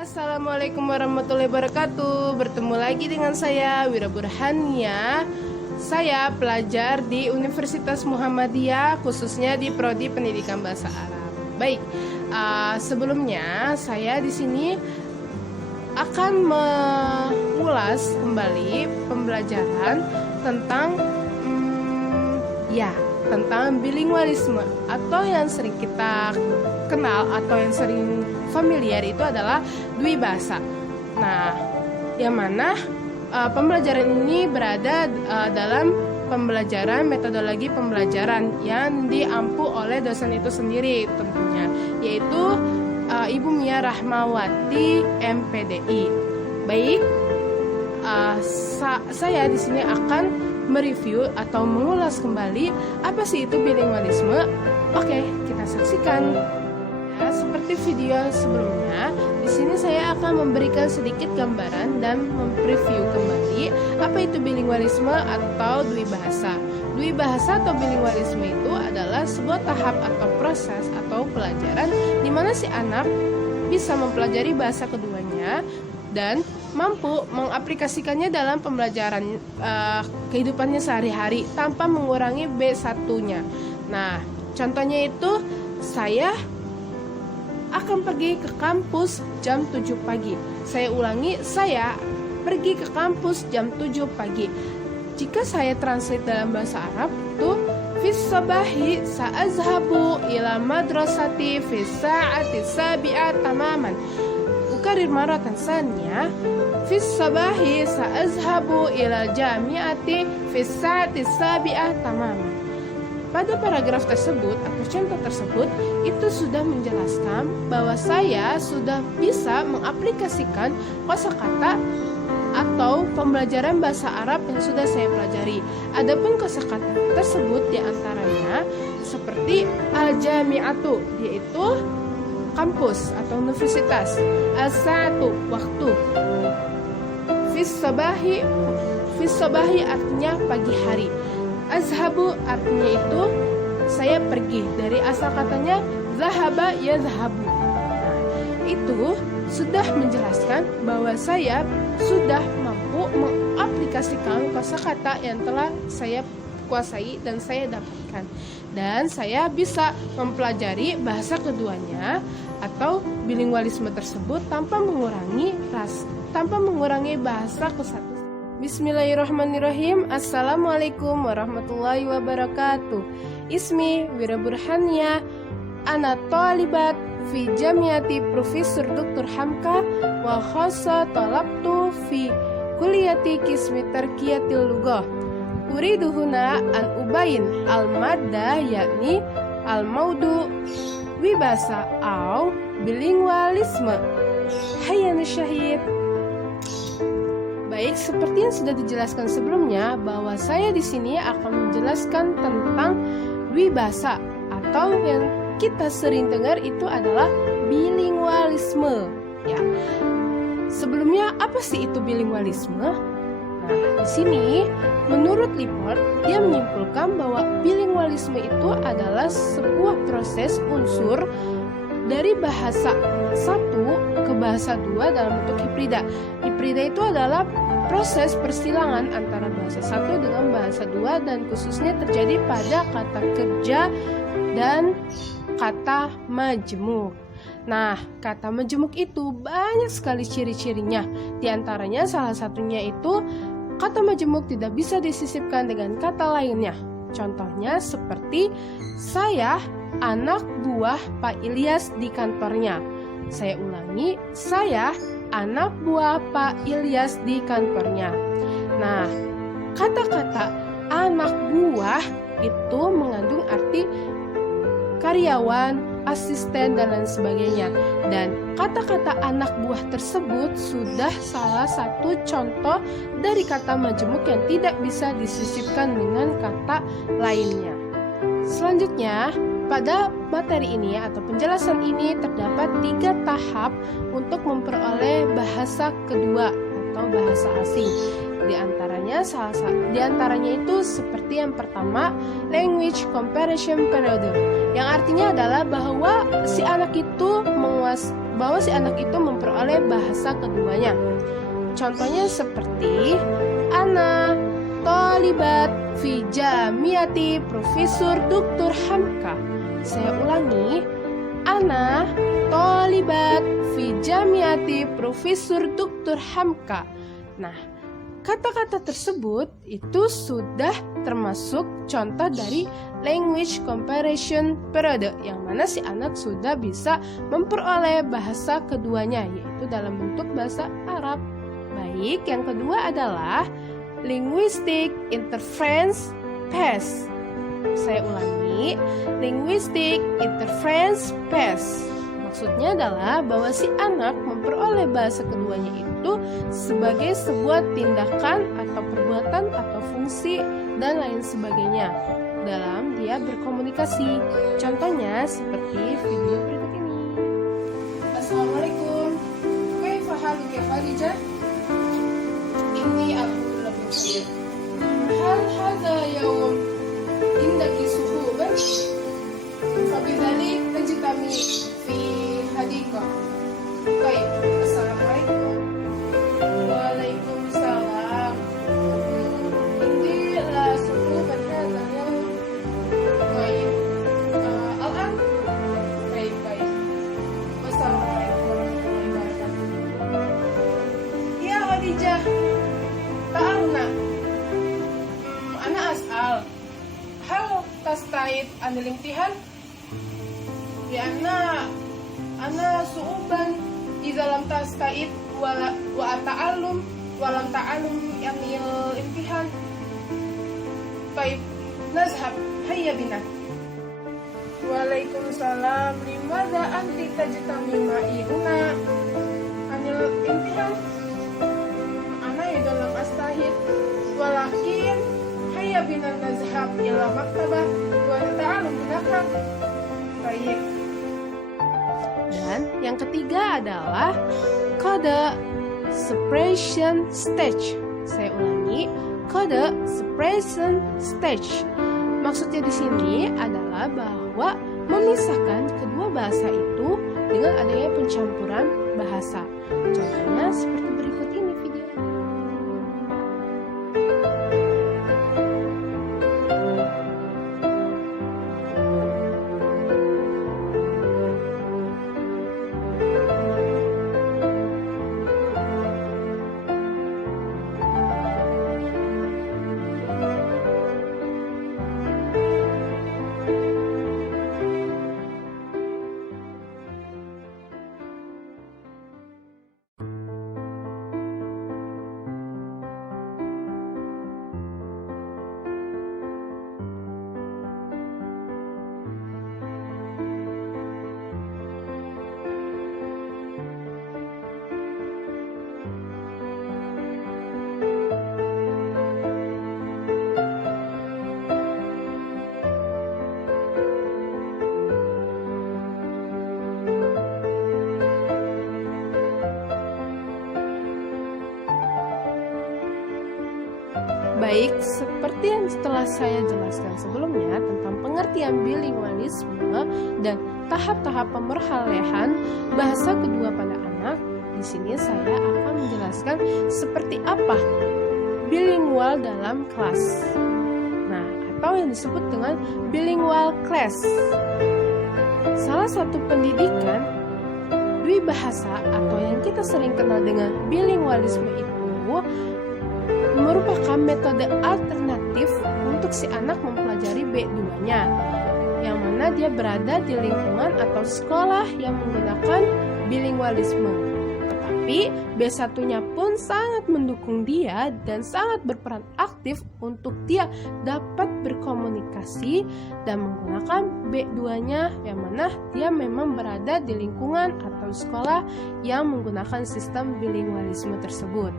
Assalamualaikum warahmatullahi wabarakatuh. Bertemu lagi dengan saya Wira Burhania. Saya pelajar di Universitas Muhammadiyah, khususnya di Prodi Pendidikan Bahasa Arab. Baik, sebelumnya saya di sini akan mengulas kembali pembelajaran tentang tentang bilingualisme, atau yang sering kita kenal atau yang sering familiar itu adalah dwibahasa. Nah, yang mana pembelajaran ini berada dalam pembelajaran metodologi pembelajaran yang diampu oleh dosen itu sendiri tentunya, yaitu Ibu Mia Rahmawati MPDI. Baik, saya di sini akan mereview atau mengulas kembali apa sih itu bilingualisme. Oke, kita saksikan. Seperti video sebelumnya, di sini saya akan memberikan sedikit gambaran dan mempreview kembali apa itu bilingualisme atau dwibahasa. Dwibahasa atau bilingualisme itu adalah sebuah tahap atau proses atau pelajaran di mana si anak bisa mempelajari bahasa keduanya dan mampu mengaplikasikannya dalam pembelajaran kehidupannya sehari-hari tanpa mengurangi B1-nya. Nah, contohnya itu saya akan pergi ke kampus jam 7 pagi. Saya ulangi, saya pergi ke kampus jam 7 pagi. Jika saya translate dalam bahasa Arab itu fis sabahi sa'azhabu ila madrasati fis sa'ati sabi'ah tamaman. Ukarir maratan saniyah, fis sabahi sa'azhabu ila jami'ati fis sa'ati sabi'ah tamaman. Pada paragraf tersebut atau contoh tersebut itu sudah menjelaskan bahwa saya sudah bisa mengaplikasikan kosakata atau pembelajaran bahasa Arab yang sudah saya pelajari. Adapun kosakata tersebut diantaranya seperti al-jami'atu, yaitu kampus atau universitas, as-sa'atu, waktu, fis sabahi artinya pagi hari, azhabu artinya itu saya pergi, dari asal katanya zahaba yazhabu. Nah, itu sudah menjelaskan bahwa saya sudah mampu mengaplikasikan kosakata yang telah saya kuasai dan saya dapatkan, dan saya bisa mempelajari bahasa keduanya atau bilingualisme tersebut tanpa mengurangi bahasa kesatu. Bismillahirrahmanirrahim. Assalamualaikum warahmatullahi wabarakatuh. Ismi Wira Burhania, ana talibat fi jamiati Profesor Dr. Hamka wa khassa talabtu fi kulliyati qismi tarqiyatil lughah. Uridu huna an ubayin al-madda yakni al-maudu wibasa au bilingualisme. Hayyan syahid. Baik, seperti yang sudah dijelaskan sebelumnya bahwa saya di sini akan menjelaskan tentang dwibahasa atau yang kita sering dengar itu adalah bilingualisme. Ya. Sebelumnya apa sih itu bilingualisme? Nah, di sini menurut Lippert dia menyimpulkan bahwa bilingualisme itu adalah sebuah proses unsur dari bahasa satu ke bahasa dua dalam bentuk hibrida. Hibrida itu adalah proses persilangan antara bahasa satu dengan bahasa dua, dan khususnya terjadi pada kata kerja dan kata majemuk. Nah, kata majemuk itu banyak sekali ciri-cirinya. Di antaranya salah satunya itu kata majemuk tidak bisa disisipkan dengan kata lainnya. Contohnya seperti saya anak buah Pak Ilyas di kantornya. Saya ulangi, saya anak buah Pak Ilyas di kantornya. Nah, kata-kata anak buah itu mengandung arti karyawan, asisten, dan lain sebagainya. Dan kata-kata anak buah tersebut sudah salah satu contoh dari kata majemuk yang tidak bisa disisipkan dengan kata lainnya. Selanjutnya, pada materi ini atau penjelasan ini terdapat 3 tahap untuk memperoleh bahasa kedua atau bahasa asing. Di antaranya itu seperti yang pertama, language comparison period, yang artinya adalah bahwa si anak itu bahwa si anak itu memperoleh bahasa keduanya. Contohnya seperti Ana talibat fi jamiati Profesor Dr. Hamka. Saya ulangi, Ana talibat fi jamiati Profesor Dr. Hamka. Nah, kata-kata tersebut itu sudah termasuk contoh dari language comparison period, yang mana si anak sudah bisa memperoleh bahasa keduanya, yaitu dalam bentuk bahasa Arab. Baik, yang kedua adalah linguistic interference phase. Saya ulangi, linguistic interference phase. Maksudnya adalah bahwa si anak memperoleh bahasa keduanya itu sebagai sebuah tindakan atau perbuatan atau fungsi dan lain sebagainya dalam dia berkomunikasi. Contohnya seperti video berikut ini. Assalamualaikum. Kaifa haluka ya Khadijah? Inni alhamdulillah bikhair. Hal hadha yawm indaki suhuban? Fabidzalik najtami fi hadikah. Baik, assalamualaikum. Waalaikumsalam. Ini la suhuban hadha yawm. Baik. Al-an? Baik. Wassalamualaikum warahmatullahi wabarakatuh. Ya Khadijah, ta'alna. Ana as'al. Hal tasta'id anil imtihan? Ana su'uban idza lam tasta'id wa ata'allum wa lam ta'allum anil imtihan. Baik, nazhab, hayya bina. Waalaikumsalam. Limadha anti tajtami ma'i huna anil imtihan? Ana idza lam astahid walakin hayya bina nazhab ila maktabah wa nata'allum hunaka. Baik. Dan yang ketiga adalah kode separation stage. Saya ulangi, kode separation stage. Maksudnya di sini adalah bahwa memisahkan kedua bahasa itu dengan adanya pencampuran bahasa. Contohnya seperti berikut ini video. Baik, seperti yang telah saya jelaskan sebelumnya tentang pengertian bilingualisme dan tahap-tahap pemerhalehan bahasa kedua pada anak, di sini saya akan menjelaskan seperti apa bilingual dalam kelas. Nah, atau yang disebut dengan bilingual class. Salah satu pendidikan dwibahasa atau yang kita sering kenal dengan bilingualisme itu merupakan metode alternatif untuk si anak mempelajari B2-nya, yang mana dia berada di lingkungan atau sekolah yang menggunakan bilingualisme. Tetapi B1-nya pun sangat mendukung dia dan sangat berperan aktif untuk dia dapat berkomunikasi dan menggunakan B2-nya, yang mana dia memang berada di lingkungan atau sekolah yang menggunakan sistem bilingualisme tersebut.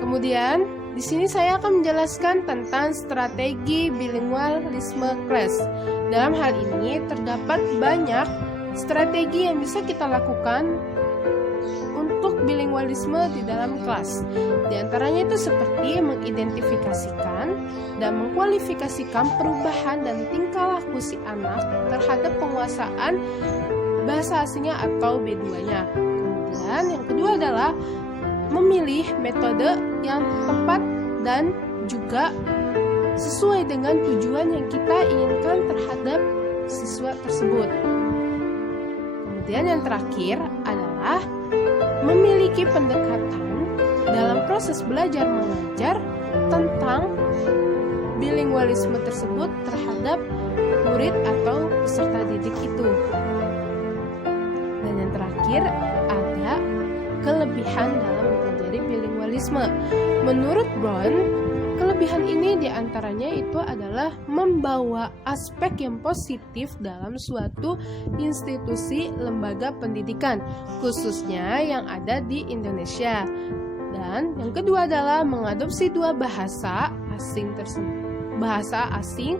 Kemudian, di sini saya akan menjelaskan tentang strategi bilingualisme kelas. Dalam hal ini terdapat banyak strategi yang bisa kita lakukan untuk bilingualisme di dalam kelas. Di antaranya itu seperti mengidentifikasikan dan mengkualifikasikan perubahan dan tingkah laku si anak terhadap penguasaan bahasa asingnya atau B2-nya. Kemudian yang kedua adalah memilih metode yang tepat dan juga sesuai dengan tujuan yang kita inginkan terhadap siswa tersebut. Kemudian yang terakhir adalah memiliki pendekatan dalam proses belajar mengajar tentang bilingualisme tersebut terhadap murid atau peserta didik itu. Dan yang terakhir ada kelebihan dalam mempelajari bilingualisme. Menurut Brown, kelebihan ini diantaranya itu adalah membawa aspek yang positif dalam suatu institusi lembaga pendidikan, khususnya yang ada di Indonesia. Dan yang kedua adalah mengadopsi dua bahasa asing